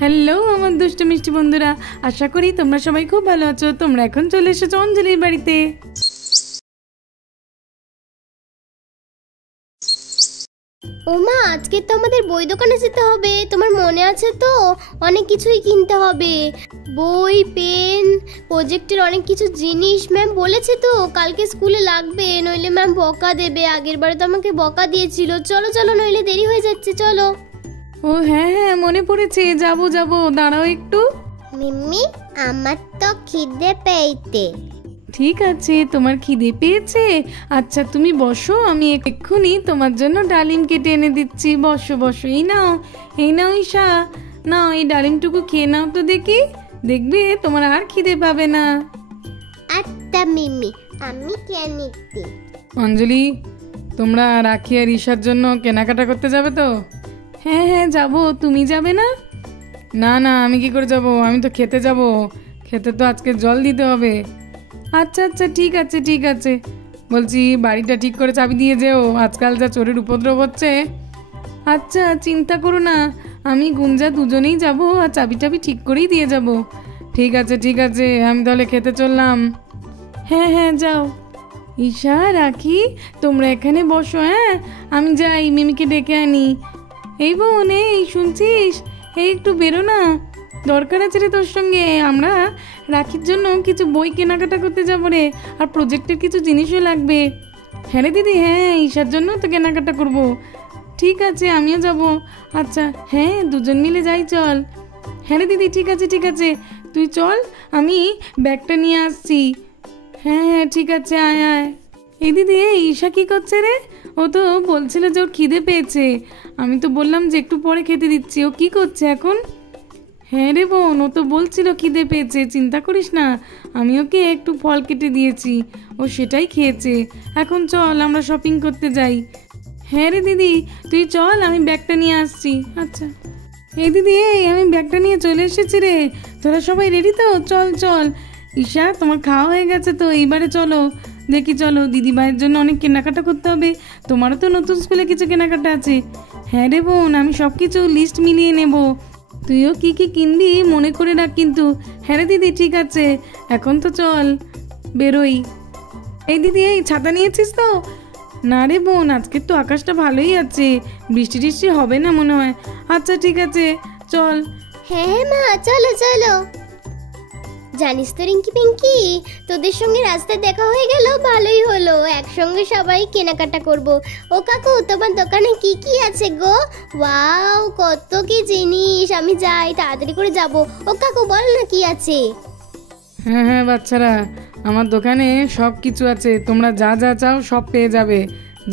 Hello আমার দুষ্টু মিষ্টি বন্ধুরা, আশা করি তোমরা সবাই খুব ভালো আছো। তোমরা এখন চলে এসেছো অঞ্জলির বাড়িতে। ওমা, আজকে তো আমাদের বই দোকানে যেতে হবে, তোমার মনে আছে তো? অনেক কিছুই কিনতে হবে, বই, পেন, প্রজেক্টের অনেক কিছু জিনিস। ম্যাম বলেছে তো কালকে স্কুলে লাগবে, নইলে ম্যাম বকা দেবে। আগের বারে তো আমাকে বকা দিয়েছিল। চলো চলো, নইলে দেরি হয়ে যাচ্ছে, চলো। ও হ্যাঁ হ্যাঁ, মনে পড়েছে, যাবো যাবো, দাঁড়াও একটু। মিম্মি, আমার তো খিদে পেয়েছে। ঠিক আছে, তোমার খিদে পেয়েছে? আচ্ছা তুমি বসো, আমি এক্ষুনি তোমার জন্য ডালিম কেটে এনে দিচ্ছি। বসো বসো, এই নাও এই নাও ঈশা, নাও এই ডালিমটুকু খেয়ে নাও তো দেখি, দেখবে তোমার আর খিদে পাবে না। আচ্ছা মিম্মি, আমি খেয়ে নিচ্ছি। অঞ্জলি, তোমরা রাখি আর ঈশার জন্য কেনাকাটা করতে যাবে তো? হ্যাঁ হ্যাঁ যাবো, তুমি যাবে না? না না, আমি কি করে যাব, আমি তো খেতে যাব, খেতে তো আজকে জল দিতে হবে। আচ্ছা আচ্ছা ঠিক আছে ঠিক আছে, বলছি বাড়িটা ঠিক করে চাবি দিয়ে যেও, আজকাল যা চোরের উপদ্রব হচ্ছে। আচ্ছা চিন্তা করো না, আমি গুঞ্জা দুজনেই যাব, আর চাবি টাবি ঠিক করেই দিয়ে যাব। ঠিক আছে, আমি তাহলে খেতে চললাম। হ্যাঁ হ্যাঁ যাও। ঈশা, রাখি, তোমরা এখানে বসো, হ্যাঁ আমি যাই, মিমিকে ডেকে আনি। এই বোন, এই শুনছিস, এই একটু বেরো না, দরকার আছে রে তোর সঙ্গে। আমরা রাখির জন্য কিছু বই কেনাকাটা করতে যাবো রে, আর প্রজেক্টের কিছু জিনিসও লাগবে। হ্যাঁ রে দিদি, হ্যাঁ ঈশার জন্য তো কেনাকাটা করব। ঠিক আছে, আমিও যাব। আচ্ছা হ্যাঁ, দুজন মিলে যাই, চল। হ্যাঁ রে দিদি, ঠিক আছে, তুই চল, আমি ব্যাগটা নিয়ে আসছি। হ্যাঁ হ্যাঁ ঠিক আছে, আয় আয়। এই দিদি, এই ঈশা কি করছে রে? ও তো বলছিল যে ওর খিদে পেয়েছে, আমি তো বললাম যে একটু পরে খেতে দিচ্ছি। ও কি করছে এখন? হ্যাঁ রে বোন, ও তো বলছিল খিদে পেয়েছে, চিন্তা করিস না, আমি ওকে একটু ফল কেটে দিয়েছি, ও সেটাই খেয়েছে। এখন চল আমরা শপিং করতে যাই। হ্যাঁ রে দিদি, তুই চল, আমি ব্যাগটা নিয়ে আসছি। আচ্ছা এই দিদি, এই আমি ব্যাগটা নিয়ে চলে এসেছি রে, তোরা সবাই রেডি তো? চল চল। ঈশা, তোমার খাওয়া হয়ে গেছে তো? এইবারে চলো দেখি, চলো, দিদি ভাইয়ের জন্য অনেক কেনাকাটা করতে হবে, তোমারও তো নতুন স্কুলে কিছু কেনাকাটা আছে। হ্যাঁ রে বোন, আমি সব কিছু লিস্ট মিলিয়ে নেব, তুইও কি কি কিনবি মনে করে রাখ কিন্তু। হ্যাঁ রে দিদি, ঠিক আছে, এখন তো চল বেরোই। এই দিদি, এই ছাতা নিয়েছিস তো? না রে বোন, আজকে তো আকাশটা ভালোই আছে, বৃষ্টি টিষ্টি হবে না মনে হয়। আচ্ছা ঠিক আছে, চল। হ্যাঁ মা, চলো চলো। জানিস তো রিঙ্কি পিঙ্কি, তোদের সঙ্গে রাস্তায় দেখা হয়ে গেল, ভালোই হলো, একসঙ্গে সবাই কেনাকাটা করব। ও কাকু, তোমার দোকানে কি কি আছে গো? ওয়াও, কত কি জিনিস, আমি যাই, তাড়াতাড়ি করে যাব। ও কাকু, বল না কি আছে? হ্যাঁ হ্যাঁ বাচ্চারা, আমার দোকানে সব কিছু আছে, তোমরা যা যা চাও সব পেয়ে যাবে।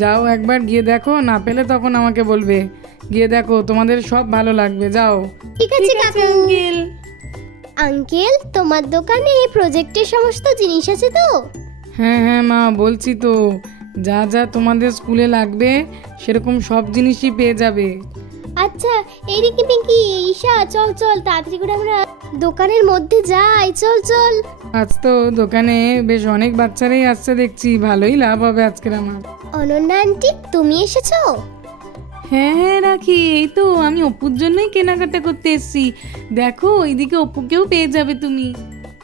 যাও একবার গিয়ে দেখো, না পেলে তখন আমাকে বলবে। গিয়ে দেখো, তোমাদের সব ভালো লাগবে, যাও। ঠিক আছে কাকু। আঙ্কেল। আঙ্কেল, তোমার দোকানে প্রজেক্টের সমস্ত জিনিস আছে তো? হ্যাঁ হ্যাঁ মা, বলছি তো, যা যা তোমাদের স্কুলে লাগবে সেরকম সব জিনিসই পেয়ে যাবে। আচ্ছা, এই রিঙ্কি পিঙ্কি, ঈশা, চল চল, তাড়াতাড়ি করে আমরা দোকানের মধ্যে যাই, চল চল। আজ তো দোকানে বেশ অনেক বাচ্চারাই আসছে দেখছি, ভালোই লাভ হবে আজকের আমার। অনন্যা আন্টি, তুমি এসেছো? হ্যাঁ হ্যাঁ রাখি, এই তো আমি অপুর জন্যই কেনাকাটা করতে এসেছি, দেখো ওইদিকে অপুকেও পেয়ে যাবে তুমি।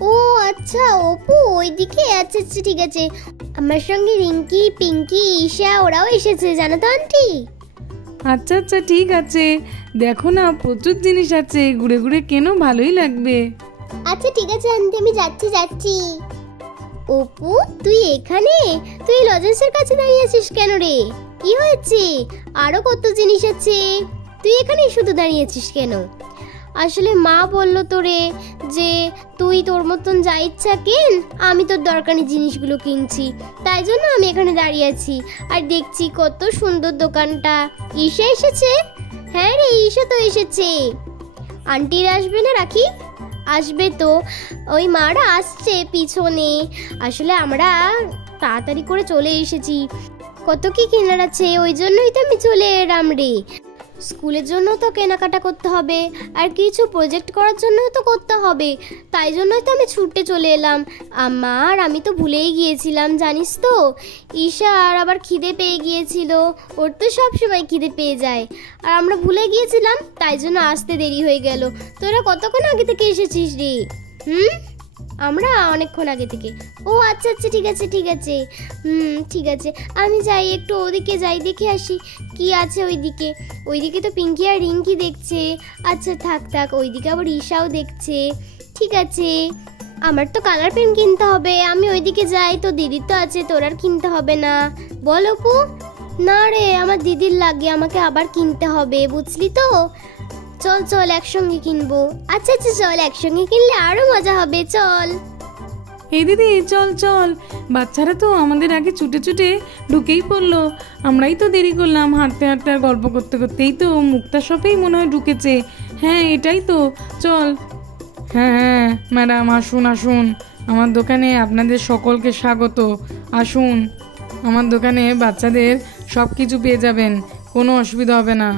ও আচ্ছা, অপু ওইদিকে, আচ্ছা আচ্ছা ঠিক আছে। আমার সঙ্গে রিঙ্কি, পিঙ্কি, ঈশা ওরাও এসেছে, জানো তো আন্টি? আচ্ছা আচ্ছা ঠিক আছে, দেখো না প্রচুর জিনিস আছে, ঘুরে ঘুরে কেনো, ভালোই লাগবে। আচ্ছা ঠিক আছে আন্টি, আমি যাচ্ছি। অপু, তুই এখানে? তুই লজেন্সের কাছে দাঁড়িয়ে আছিস কেন রে? কি হয়েছে? আরো কত জিনিস আছে, তুই এখানে শুধু দাঁড়িয়ে আছিস কেন? আসলে মা বললো তোরে যে তুই তোর মতন যা ইচ্ছা কেন, আমি তোর দরকারি জিনিসগুলো কিনছি, তাই জন্য আমি এখানে দাঁড়িয়ে আছি। আর দেখছি কত সুন্দর দোকানটা। ঈশা এসেছে? হ্যাঁ রে, ঈশা তো এসেছে। আন্টিরা আসবে না রাখি? আসবে তো, ওই মারা আসছে পিছনে। আসলে আমরা তাড়াতাড়ি করে চলে এসেছি, কত কি কেনার আছে, ওই জন্যই তো আমি চলে এলাম রে। স্কুলের জন্য তো কেনাকাটা করতে হবে, আর কিছু প্রজেক্ট করার জন্য তো করতে হবে, তাই জন্যই তো আমি ছুটে চলে এলাম। আমি তো ভুলেই গিয়েছিলাম, জানিস তো। ঈশার আবার খিদে পেয়ে গিয়েছিল, ওর তো সবসময় খিদে পেয়ে যায়, আর আমরা ভুলে গিয়েছিলাম, তাই জন্য আসতে দেরি হয়ে গেল। তোরা কতক্ষণ আগে থেকে এসেছিস রে? আমরা অনেকক্ষণ আগে থেকে। ও আচ্ছা আচ্ছা, ঠিক আছে ঠিক আছে। ঠিক আছে, আমি যাই, একটু ওদিকে যাই, দেখে আসি কি আছে ওইদিকে। ওইদিকে তো পিঙ্কি আর রিঙ্কি দেখছে। আচ্ছা থাক থাক, ওইদিকে আবার ঈশাও দেখছে। ঠিক আছে, আমার তো কালার পেন কিনতে হবে, আমি ওইদিকে যাই। তো দিদির তো আছে, তোর আর কিনতে হবে না, বল অপু? না রে, আমার দিদির লাগে, আমাকে আবার কিনতে হবে, বুঝলি তো। চল চল, একসঙ্গে কিনবো। আচ্ছা আচ্ছা চল, একসঙ্গে কিনলে আরো মজা হবে, চল। এই দিদি চল চল, বাচ্চারা তো আমাদের আগে ছুটে ছুটে ঢুকেই পড়লো, আমরাই তো দেরি করলাম। হাঁটতে হাঁটতে আর গল্প করতে করতেই তো মুক্তা শপেই মনে হয় ঢুকেছে। হ্যাঁ এটাই তো, চল। হ্যাঁ হ্যাঁ ম্যাডাম, আসুন আসুন, আমার দোকানে আপনাদের সকলকে স্বাগত। আসুন, আমার দোকানে বাচ্চাদের সব কিছু পেয়ে যাবেন, কোনো অসুবিধা হবে না।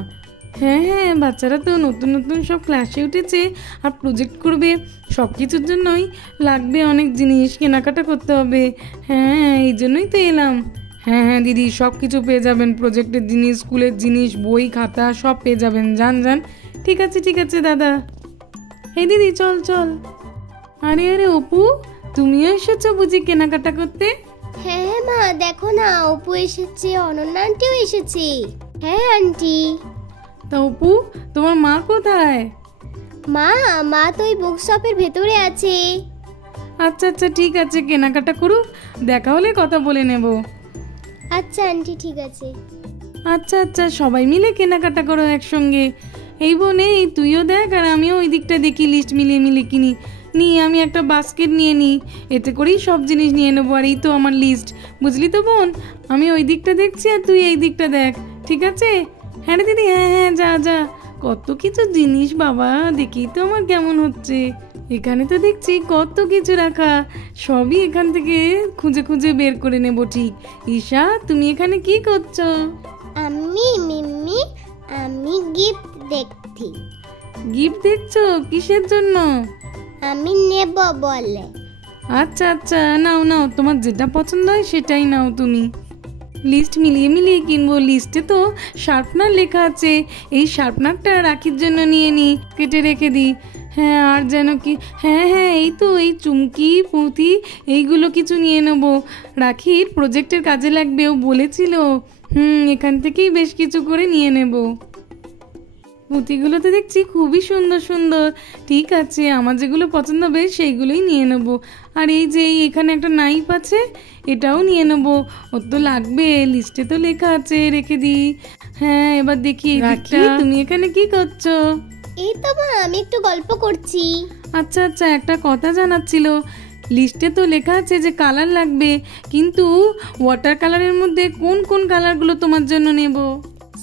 হ্যাঁ হ্যাঁ, বাচ্চারা তো নতুন নতুন সব ক্লাসে উঠেছে আর প্রজেক্ট করবে, সব কিছুর জন্যই লাগবে অনেক জিনিস, কেনাকাটা করতে হবে। হ্যাঁ এই জন্যই তো এলাম। হ্যাঁ হ্যাঁ দিদি, সব কিছু পেয়ে যাবেন, প্রজেক্টের জিনিস, স্কুলের জিনিস, বই খাতা সব পেয়ে যাবেন, যান যান। ঠিক আছে দাদা। এই দিদি চল চল। আরে আরে অপু, তুমিও এসেছো বুঝি কেনাকাটা করতে? হ্যাঁ হ্যাঁ মা, দেখো না, অপু এসেছে, অনন্যা আন্টিও এসেছে। হ্যাঁ আন্টি। তা অপু, তোমার মা কোথায়? মা তো ওই বুক শপের ভেতরে আছে। আচ্ছা আচ্ছা ঠিক আছে, কেনাকাটা করুক, দেখা হলে কথা বলে নেব। আচ্ছা আন্টি, ঠিক আছে। আচ্ছা আচ্ছা, সবাই মিলে কেনাকাটা করো একসঙ্গে। এই বোনে, এই তুইও দেখ আর আমিও ওই দিকটা দেখি, লিস্ট মিলিয়ে মিলিয়ে কিনি। আমি একটা বাস্কেট নিয়ে নিই, এতে করেই সব জিনিস নিয়ে নেবো। আর এই তো আমার লিস্ট, বুঝলি তো বোন, আমি ওই দিকটা দেখছি আর তুই এই দিকটা দেখ, ঠিক আছে? হ্যাঁ রে দিদি, হ্যাঁ হ্যাঁ যা যা। কত কিছু জিনিস বাবা, দেখেই তো আমার কেমন হচ্ছে। এখানে তো দেখছি কত কিছু রাখা, সবই এখান থেকে খুঁজে খুঁজে বের করে নেব। ঠিক। ঈশা, তুমি এখানে কি করছো? আমি গিফট দেখছি। গিফট দেখছো? কিসের জন্য? আমি নেব বলে। আচ্ছা আচ্ছা, নাও নাও, তোমার যেটা পছন্দ হয় সেটাই নাও তুমি। লিস্ট মিলিয়ে মিলিয়ে কিনবো, লিস্টে তো শার্পনার লেখা আছে, এই শার্পনারটা রাখির জন্য নিয়ে নিই, কেটে রেখে দিই। হ্যাঁ আর যেন কি, হ্যাঁ হ্যাঁ এই তো, এই চুমকি পুঁতি এইগুলো কিছু নিয়ে নেবো, রাখির প্রজেক্টের কাজে লাগবে, ও বলেছিল। এখান থেকেই বেশ কিছু করে নিয়ে নেব। পুঁতিগুলো তো দেখছি খুবই সুন্দর সুন্দর। ঠিক আছে, আমার যেগুলো পছন্দ হবে সেইগুলোই নিয়ে নেব। আর এই যে এখানে একটা নাইফ আছে, এটাও নিয়ে নেব, ওর তো লাগবে, লিস্টে তো লেখা আছে, রেখে দিই। হ্যাঁ এবার দেখি, তুমি এখানে কি করছো? এই তো মা, আমি একটু গল্প করছি। আচ্ছা আচ্ছা, একটা কথা জানার ছিল। লিস্টে তো লেখা আছে যে কালার লাগবে, কিন্তু ওয়াটার কালারের মধ্যে কোন কোন কালারগুলো তোমার জন্য নেব?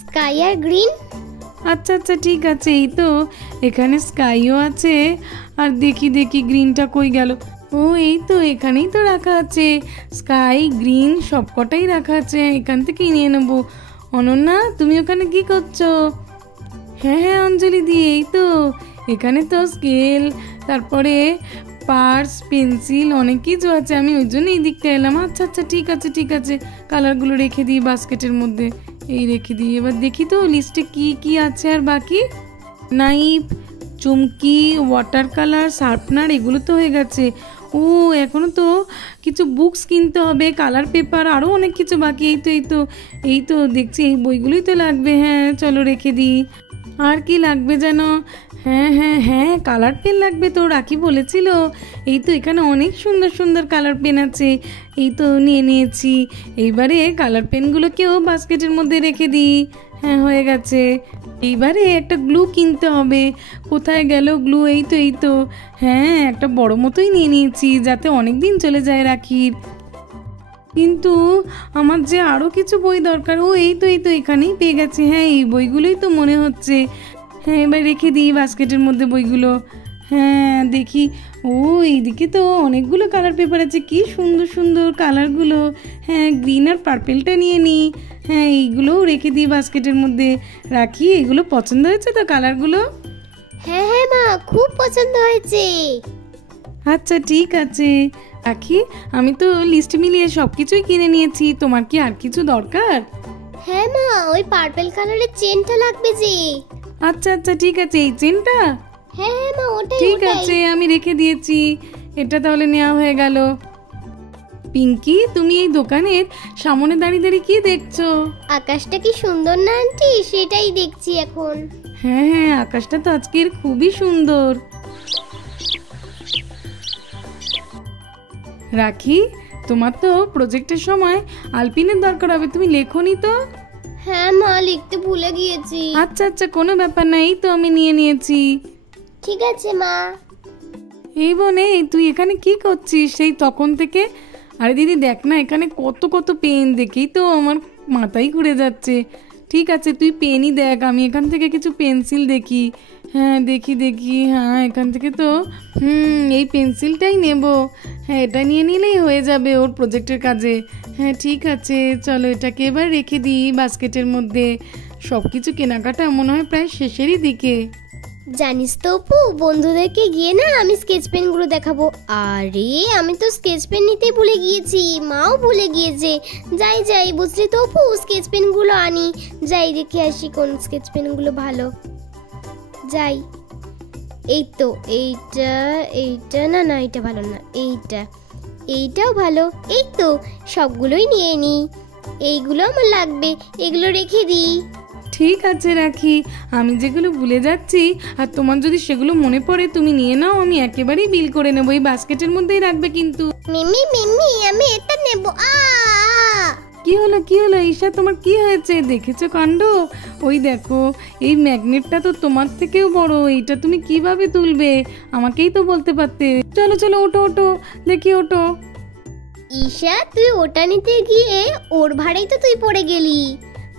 স্কাই আর গ্রিন। আচ্ছা আচ্ছা ঠিক আছে, এই তো এখানে স্কাইও আছে, আর দেখি গ্রিনটা কই গেল? ও এই তো এখানেই তো রাখা আছে, স্কাই গ্রিন সবকটাই রাখা আছে, এখান থেকেই নিয়ে নেবো। অনন্যা, তুমি ওখানে কি করছো? হ্যাঁ হ্যাঁ অঞ্জলি দি, এই তো এখানে তো স্কেল, তারপরে পার্স, পেন্সিল অনেক কিছু আছে, আমি ওই জন্য এই দিকটা এলাম। আচ্ছা আচ্ছা ঠিক আছে, কালারগুলো রেখে দিই বাস্কেটের মধ্যে, এই রেখে দিই। এবার দেখি তো লিস্টে কি কি আছে আর বাকি। নাইফ, চুমকি, ওয়াটার কালার, শার্পনার এগুলো তো হয়ে গেছে। ও এখনও তো কিছু বুকস কিনতে হবে, কালার পেপার, আরও অনেক কিছু বাকি। এই তো দেখছি এই বইগুলোই তো লাগবে। হ্যাঁ চলো রেখে দিই। আর কি লাগবে যেন? হ্যাঁ কালার পেন লাগবে তো, রাখি বলেছিল। এই তো এখানে অনেক সুন্দর সুন্দর কালার পেন আছে, এই তো নিয়ে নিয়েছি। এইবারে কালার পেনগুলোকেও বাস্কেটের মধ্যে রেখে দিই। হ্যাঁ হয়ে গেছে। এইবারে একটা গ্লু কিনতে হবে, কোথায় গেল গ্লু? এই তো হ্যাঁ একটা বড় মতোই নিয়ে নিয়েছি, যাতে অনেক দিন চলে যায় রাখির। কিন্তু আমার যে আরও কিছু বই দরকার। ও এই তো এখানেই পেয়ে গেছি। হ্যাঁ এই বইগুলোই তো মনে হচ্ছে। হ্যাঁ এবার রেখে দিই বাস্কেটের মধ্যে বইগুলো। হ্যাঁ দেখি, ও এইদিকে তো অনেকগুলো কালার পেপার আছে, কি সুন্দর সুন্দর কালারগুলো। হ্যাঁ গ্রিন আর পার্পেলটা নিয়ে নিই। হ্যাঁ এইগুলোও রেখে দিই বাস্কেটের মধ্যে রাখি। এগুলো পছন্দ হয়েছে তো কালারগুলো? হ্যাঁ হ্যাঁ মা, খুব পছন্দ হয়েছে। আচ্ছা ঠিক আছে রাখি। আমি তো লিস্ট মিলিয়ে সব কিছুই কিনে নিয়েছি, তোমার কি আর কিছু দরকার? হ্যাঁ মা, ওই পার্পল কালারের চেনটা লাগবে যে। আচ্ছা আচ্ছা ঠিক আছে, এই চেনটা? হ্যাঁ হ্যাঁ মা, ওটাই ঠিক ওটাই। আছে আমি রেখে দিয়েছি, এটা তাহলে নেওয়া হয়ে গেল। পিঙ্কি, তুমি এই দোকানের সামনে দাঁড়িয়ে দাঁড়িয়ে কি দেখছো? আকাশটা কি সুন্দর না আন্টি, সেটাই দেখছি এখন। হ্যাঁ হ্যাঁ আকাশটা তো আজকের খুবই সুন্দর। রাখি, তোমার তো প্রজেক্টের সময় আলপিনের দরকার হবে, তুমি লেখোনি তো? হ্যাঁ মা, লিখতে ভুলে গিয়েছি। আচ্ছা আচ্ছা কোনো ব্যাপার না, এই তো আমি নিয়ে নিয়েছি। ঠিক আছে মা। এই বনে তুই এখানে কি করছিস সেই তখন থেকে? আরে দিদি দেখ না, এখানে কত কত পেন, দেখেই তো আমার মাথাই ঘুরে যাচ্ছে। ঠিক আছে তুই পেনই দেখ, আমি এখান থেকে কিছু পেন্সিল দেখি। হ্যাঁ দেখি দেখি, হ্যাঁ এখান থেকে তো এই পেন্সিলটাই নেব। হ্যাঁ এটা নিয়ে নিলেই হয়ে যাবে ওর প্রজেক্টের কাজে। হ্যাঁ ঠিক আছে চলো, এটাকে এবার রেখে দিই বাস্কেটের মধ্যে। সব কিছু কেনাকাটা মনে হয় প্রায় শেষেরই দিকে। জানিস তো অপু, বন্ধুদেরকে গিয়ে না আমি স্কেচ পেনগুলো দেখাবো। আরে আমি তো স্কেচ পেন নিতে ভুলে গিয়েছি, মাও ভুলে গিয়েছে। যাই যাই, বুঝলি তো অপু, স্কেচ পেনগুলো আনি। যাই দেখে আসি কোন স্কেচ পেনগুলো ভালো। যাই। এই তো এইটা, এইটা না না, এইটা ভালো না, এইটা, এইটাও ভালো। এই তো সবগুলোই নিয়ে নিই, এইগুলো আমার লাগবে, এগুলো রেখে দিই। ঠিক আছে রাখি, আমি যেগুলো ভুলে যাচ্ছি আর তোমার যদি সেগুলো মনে পড়ে তুমি নিয়ে নাও, আমি একেবারেই বিল করে নেবো। এই বাস্কেটের মধ্যেই রাখবে কিন্তু। মিমি মিমি, আমি এটা নেব। কি হলো কি হলো ঈশা, তোমার কি হয়েছে? দেখেছো কাণ্ড? ওই দেখো, এই ম্যাগনেটটা তো তোমার থেকেও বড়, এইটা তুমি কিভাবে তুলবে? আমাকেই তো বলতে পারতে। চলো চলো ওঠো ওঠো, দেখি ওঠো। ঈশা, তুই ওটা নিতে গিয়ে ওর ভাড়াই তো তুই পড়ে গেলি।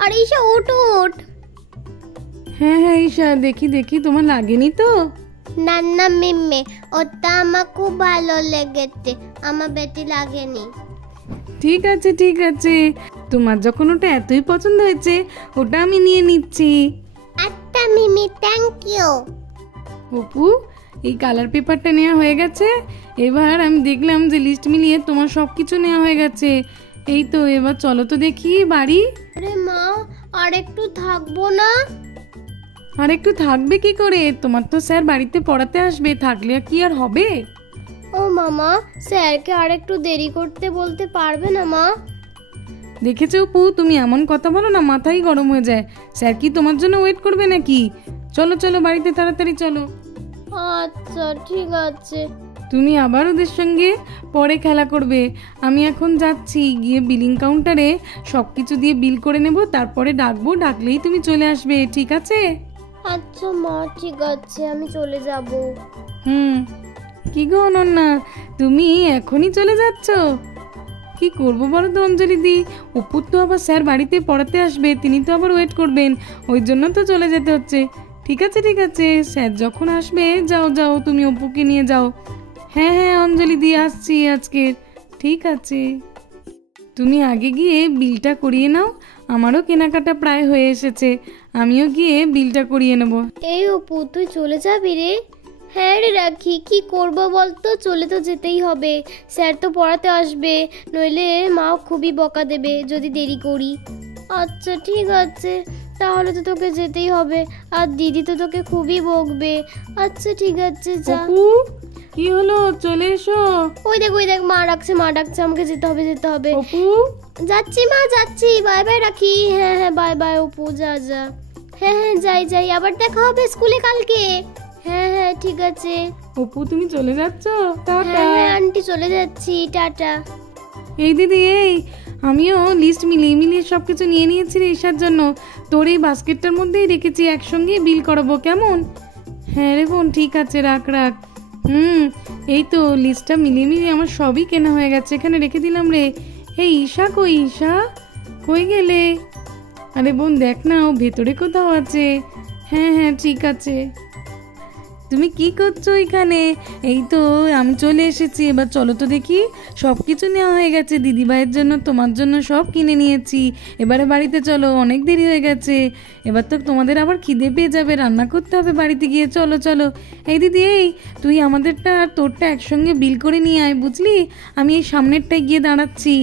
আর ঈশা ওঠ ওঠ। হ্যাঁ হ্যাঁ ঈশা, দেখি দেখি তোমার লাগেনি তো? না না মিম্মে, ওটা আমার খুব ভালো লেগেছে, আমার বেটি লাগেনি। ঠিক আছে ঠিক আছে, তোমার যখন ওটা এতই পছন্দ হয়েছে ওটা আমি নিয়ে নিচ্ছি। আচ্ছা মিমি, থ্যাংক ইউ। অপু, এই কালার পেপারটা নেওয়া হয়ে গেছে। এবার আমি দেখলাম যে লিস্ট মিলিয়ে তোমার সব কিছু নেওয়া হয়ে গেছে। এই তো এবার চলো তো দেখি বাড়ি। আরে মা, আর একটু থাকবো না? আর একটু থাকবে কি করে? তোমার তো স্যার বাড়িতে পড়াতে আসবে, থাকলে কি আর হবে? ও মামা, স্যারকে আর একটু দেরি করতে বলতে পারবে না মা? দেখেছো অপু, তুমি এমন কথা বলো না, মাথাই গরম হয়ে যায়। স্যার কি তোমার জন্য ওয়েট করবে নাকি? চলো চলো বাড়িতে তাড়াতাড়ি চলো। আচ্ছা ঠিক আছে। তুমি আবার ওদের সঙ্গে পরে খেলা করবে। আমি এখন যাচ্ছি, গিয়ে বিলিং কাউন্টারে সব কিছু দিয়ে বিল করে নেব, তারপরে ডাকবো, ডাকলেই তুমি চলে আসবে, ঠিক আছে? আচ্ছা মা, ঠিক আছে, আমি চলে যাব। কি গো অনন্যা, তুমি এখনই চলে যাচ্ছ? কি করবো বলো তো অঞ্জলি দি, অপুর তো আবার স্যার বাড়িতে পড়াতে আসবে, তিনি তো আবার ওয়েট করবেন, ওই জন্য তো চলে যেতে হচ্ছে। ঠিক আছে ঠিক আছে, স্যার যখন আসবে যাও যাও, তুমি অপুকে নিয়ে যাও। হ্যাঁ হ্যাঁ অঞ্জলি দি, আসছি আজকে। ঠিক আছে, তুমি আগে গিয়ে বিলটা করিয়ে নাও, আমারও কেনাকাটা প্রায় হয়ে এসেছে, আমিও গিয়ে বিলটা করিয়ে নেব। এই অপু, তুই চলে যাবি রে? হ্যাঁ রে রাখি, কি করবো বলতো, চলে তো যেতেই হবে। স্যার তো পড়াতে আসবে, নইলে মাও খুবই বকা দেবে যদি দেরি করি। আচ্ছা ঠিক আছে, তাহলে তো তোকে যেতেই হবে, আর দিদি তো তোকে খুবই বকবে। আচ্ছা ঠিক আছে, যা। অপু, কি হলো? চলে এসো। ওই দেখ মা ডাকছে, মা ডাকছে, আমাকে যেতে হবে যেতে হবে। অপু, যাচ্ছি মা যাচ্ছি, বাই বাই রাখি। হ্যাঁ হ্যাঁ বাই বাই অপু, যা যা। হ্যাঁ হ্যাঁ যাই যাই, আবার দেখা হবে স্কুলে কালকে। হ্যাঁ হ্যাঁ ঠিক আছে। অপু তুমি চলে যাচ্ছ? টাটা। হ্যাঁ হ্যাঁ আন্টি, চলে যাচ্ছি, টাটা। এই দিদি, এই আমিও লিস্ট মিলিয়ে মিলিয়ে সব কিছু নিয়ে নিয়েছি রে ঈশার জন্য, তোর এই বাস্কেটটার মধ্যেই রেখেছি, একসঙ্গে বিল করাবো কেমন? হ্যাঁ রে বোন, ঠিক আছে, রাখ রাখ। এই তো লিস্টটা মিলিয়ে মিলিয়ে আমার সবই কেনা হয়ে গেছে, এখানে রেখে দিলাম রে। এই ঈশা কই, ঈশা কই গেলে? আরে বোন দেখ না, ও ভেতরে কোথাও আছে। হ্যাঁ হ্যাঁ ঠিক আছে। তুমি কি করছো এখানে? এই তো আমি চলে এসেছি, এবার চলো তো দেখি। সব কিছু নেওয়া হয়ে গেছে, দিদিভাইয়ের জন্য তোমার জন্য সব কিনে নিয়েছি। এবারে বাড়িতে চলো, অনেক দেরি হয়ে গেছে। এবার তো তোমাদের আবার খিদে পেয়ে যাবে, রান্না করতে হবে বাড়িতে গিয়ে। চলো চলো। এই দিদি, এই তুই আমাদেরটা আর তোরটা একসঙ্গে বিল করে নিয়ে আয়, বুঝলি? আমি এই সামনেরটায় গিয়ে দাঁড়াচ্ছি।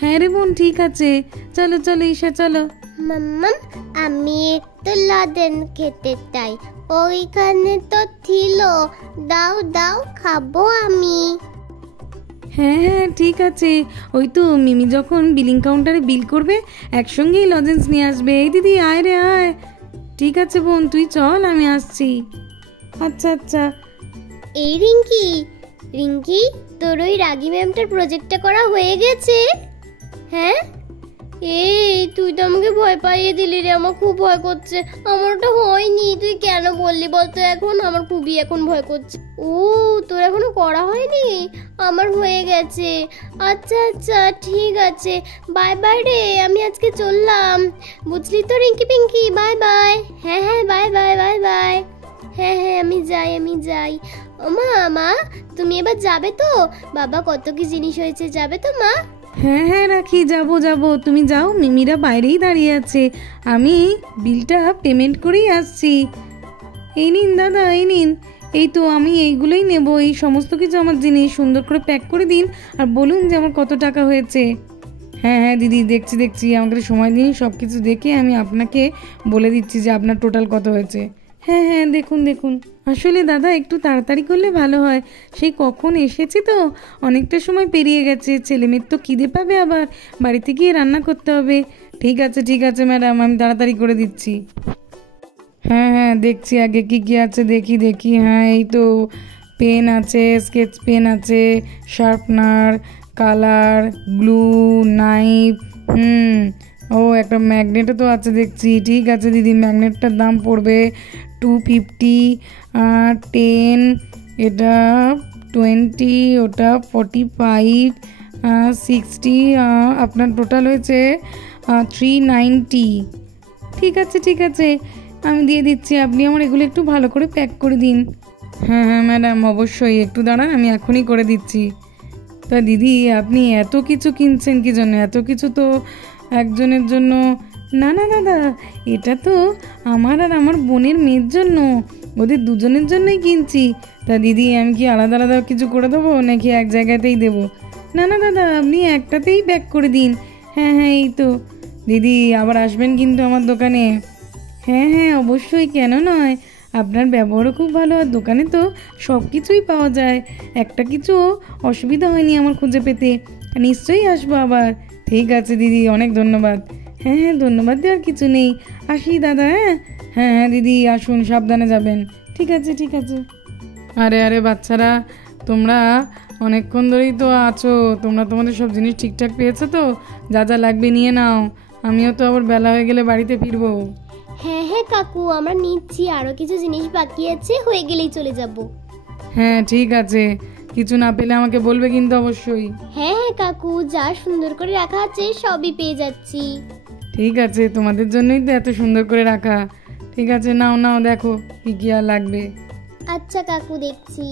হ্যাঁ রে বোন, ঠিক আছে। চলো চলো ঈশা, চলো। মাম্মাম, আমি একটু লজেন খেতে চাই, ওইখানে তো ছিল। দাও দাও, খাবো আমি। হ্যাঁ হ্যাঁ ঠিক আছে। ওই তো মিমি যখন বিলিং কাউন্টারে বিল করবে একসঙ্গেই লজেন্স নিয়ে আসবে। এই দিদি আয় রে আয়। ঠিক আছে বোন, তুই চল, আমি আসছি। আচ্ছা আচ্ছা। এই রিঙ্কি, রিঙ্কি, তোর ওই রাগী ম্যামটার প্রজেক্টটা করা হয়ে গেছে? হ্যাঁ, এই তুই তো আমাকে ভয় পাইয়ে দিলি রে, আমার খুব ভয় করছে। আমার ওটা হয়নি, তুই কেন বললি বলতো? এখন আমার খুবই এখন ভয় করছে। ও, তোর এখনো করা হয়নি? আমার হয়ে গেছে। আচ্ছা আচ্ছা ঠিক আছে, বাই বাই রে, আমি আজকে চললাম। বুঝলি তো রিঙ্কি পিঙ্কি, বাই বাই। হ্যাঁ হ্যাঁ, বাই বাই বাই বাই। হ্যাঁ হ্যাঁ, আমি যাই। ও মা, মা তুমি এবার যাবে তো? বাবা কত কি জিনিস হয়েছে, যাবে তো মা? হ্যাঁ হ্যাঁ রাখি, যাবো যাবো, তুমি যাও, মিমিরা বাইরেই দাঁড়িয়ে আছে, আমি বিলটা পেমেন্ট করেই আসছি। এই নিন দাদা, এই নিন। এই তো আমি এইগুলোই নেব, এই সমস্ত কিছু আমার জিনিস সুন্দর করে প্যাক করে দিন আর বলুন যে আমার কত টাকা হয়েছে। হ্যাঁ হ্যাঁ দিদি, দেখছি, আমাকে সময় দিন, সব কিছু দেখে আমি আপনাকে বলে দিচ্ছি যে আপনার টোটাল কত হয়েছে। হ্যাঁ হ্যাঁ দেখুন। আসলে দাদা একটু তাড়াতাড়ি করলে ভালো হয়, সেই কখন এসেছি তো, অনেকটা সময় পেরিয়ে গেছে। ছেলেমেয়ের তো খিদে পাবে, আবার বাড়িতে গিয়ে রান্না করতে হবে। ঠিক আছে ম্যাডাম, আমি তাড়াতাড়ি করে দিচ্ছি। হ্যাঁ হ্যাঁ দেখছি, আগে কি আছে দেখি। হ্যাঁ এই তো পেন আছে, স্কেচ পেন আছে, শার্পনার, কালার, গ্লু, নাইফ, ও একটা ম্যাগনেটও তো আছে দেখছি। ঠিক আছে দিদি, ম্যাগনেটটার দাম পড়বে 250, 10, এটা 20, ওটা 45, 60, আপনার টোটাল হয়েছে 390। ঠিক আছে, আমি দিয়ে দিচ্ছি, আপনি আমার এগুলো একটু ভালো করে প্যাক করে দিন। হ্যাঁ ম্যাডাম, অবশ্যই, একটু দাঁড়ান, আমি এখনই করে দিচ্ছি। তা দিদি, আপনি এত কিছু কিনছেন কি জন্য? এত কিছু তো একজনের জন্য না দাদা, এটা তো আমার আর আমার বোনের মেয়ের জন্য, ওদের দুজনের জন্যই কিনছি। তা দিদি, আমি কি আলাদা আলাদা কিছু করে দেবো নাকি এক জায়গাতেই দেবো? না দাদা, আপনি একটাতেই প্যাক করে দিন। হ্যাঁ এই তো দিদি, আবার আসবেন কিন্তু আমার দোকানে। হ্যাঁ অবশ্যই, কেন নয়, আপনার ব্যবহারও খুব ভালো, আর দোকানে তো সব কিছুই পাওয়া যায়, একটা কিছু অসুবিধা হয়নি আমার খুঁজে পেতে। নিশ্চয়ই আসবো আবার। ঠিক আছে দিদি, অনেক ধন্যবাদ। হ্যাঁ ধন্যবাদ দেওয়ার কিছু নেই, আসি দাদা। হ্যাঁ দিদি আসুন, সাবধানে যাবেন। ঠিক আছে। আরে বাচ্চারা, তোমরা অনেকক্ষণ ধরেই তো আছো, তোমরা তোমাদের সব জিনিস ঠিকঠাক পেয়েছো তো? যা লাগবে নিয়ে নাও, আমিও তো আবার বেলা হয়ে গেলে বাড়িতে ফিরবো। হ্যাঁ কাকু, আমরা নিচ্ছি, আরো কিছু জিনিস বাকি আছে, হয়ে গেলেই চলে যাব। হ্যাঁ ঠিক আছে, কিছু না পেলে আমাকে বলবে কিন্তু অবশ্যই। হ্যাঁ কাকু, যা সুন্দর করে রাখা আছে সবই পেয়ে যাচ্ছি। ঠিক আছে, তোমাদের জন্যই তো এত সুন্দর করে রাখা। ঠিক আছে, নাও দেখো কি আর লাগবে। আচ্ছা কাকু, দেখছি।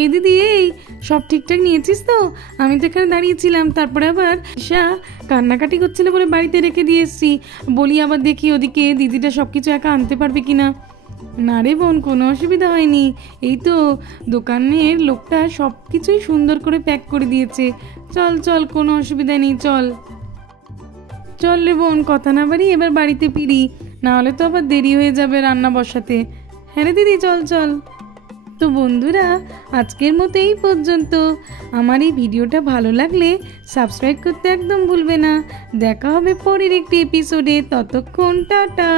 এই দিদি, এই সব ঠিকঠাক নিয়েছিস তো? আমি তো এখানে দাঁড়িয়েছিলাম, তারপরে আবার ঈশা কান্নাকাটি করছিল বলে বাড়িতে রেখে দিয়ে এসছি। বলি আবার দেখি ওদিকে দিদিটা সব কিছু একা আনতে পারবে কিনা। না রে বোন, কোনো অসুবিধা হয়নি, এই তো দোকানের লোকটা সব কিছুই সুন্দর করে প্যাক করে দিয়েছে। চল, কোনো অসুবিধা নেই, চল রে বোন, কথা না বাড়ি এবার বাড়িতে ফিরি, না হলে তো আবার দেরি হয়ে যাবে রান্না বসাতে। হ্যাঁ রে দিদি, চল। তো বন্ধুরা, আজকের মতো এই পর্যন্ত। আমার এই ভিডিওটা ভালো লাগলে সাবস্ক্রাইব করতে একদম ভুলবে না। দেখা হবে পরের একটি এপিসোডে, ততক্ষণ টাটা।